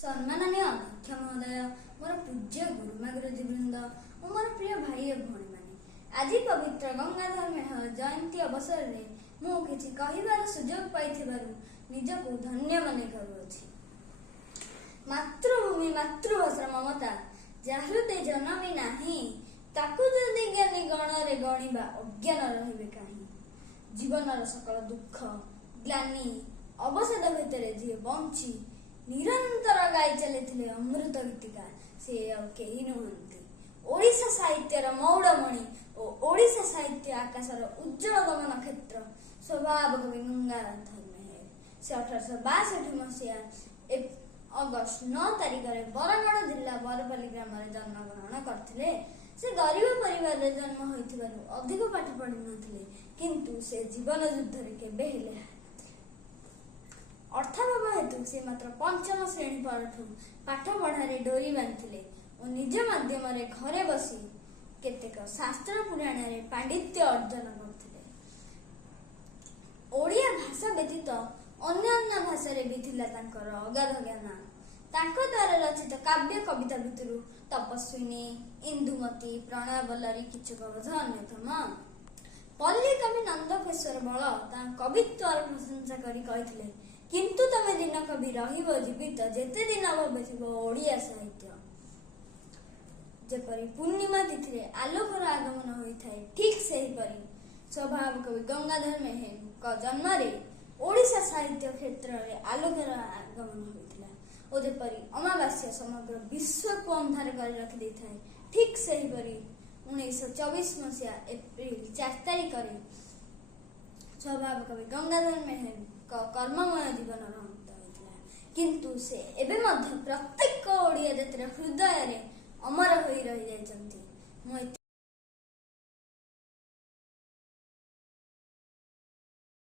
सम्माननीय अध्यक्ष महोदय, मोर पूज्य गुरुमा गुरुजी वृंद और मोर प्रिय भाई और भौणी माने, आज पवित्र गंगाधर मेहर जयंती अवसर में मु किछि कहिबार सुजोग पाइथिबारु निजको धन्य मने करूअछि। मातृभूमि मातृभाषा ममता जाहृदे जनमी नाही, ताकु जदि ज्ञानी गणरे गणिबा अज्ञान रहिबे काहि। जीवनर सकल दुख ग्लानि अवसाद भितरे जे बंची निरंतर गाई चली अमृत गीतिका से कही नुहंती। ओडिशा साहित्यर मौड़मणि और ओडिशा साहित्य आकाशर उज्जवल गमन क्षेत्र स्वभाव कवि गंगाधर मेहर से 1862 मसीहा अगस्ट 9 तारिख में बरगड़ जिला बरपाली ग्राम में जन्मग्रहण करते। से गरीब परिवार जन्म होइथिबारु अधिक पाठ पढ़ी नथिले, किंतु से जीवन युद्ध रे केबे हेले अर्थाभाव हेतु से मात्र पंचम श्रेणी परठू पाठ पढ़ारे डोरी बांधिले और निज माध्यम घरे बसी केतेक शास्त्र पुराण रे पांडित्य अर्जन करथिले। ओडिया भाषा व्यतीत अन्य भाषा रे भी थिला तांकर अगाध ज्ञान। तांको द्वारा रचित काव्य कविता भितरु तपस्विनी, इंदुमती, प्रणयवल्लरी किछुक अन्यतम। पल्ली कवि नंदकिशोर बल ता कवित्वर प्रशंसा करी कहिथिले, किंतु तमे दिन कवि रहिबो जीवित जेते दिन भविथिबो ओडिया साहित्य। जेपरि पूर्णिमा तिथि रे आलोकर आगमन होइथाय, ठीक सेहिपरि स्वभाव कवि गंगाधर मेहर का जन्म रे ओडिशा साहित्य क्षेत्र रे आलोकर आगमन होइथिला। ओ जेपरि अमावास्या समग्र विश्व को अंधार कर रखि दैथाय, ठीक सेहिपरि 1924 मसीहा एप्रिल 4 तारिख रे स्वभाव कवि गंगाधर मेहर का कर्ममय जीवन अंत होइथिला। किंतु से एबे मध्य प्रत्येक ओडिया जातिर हृदय रे अमर होई रहि जायछंती।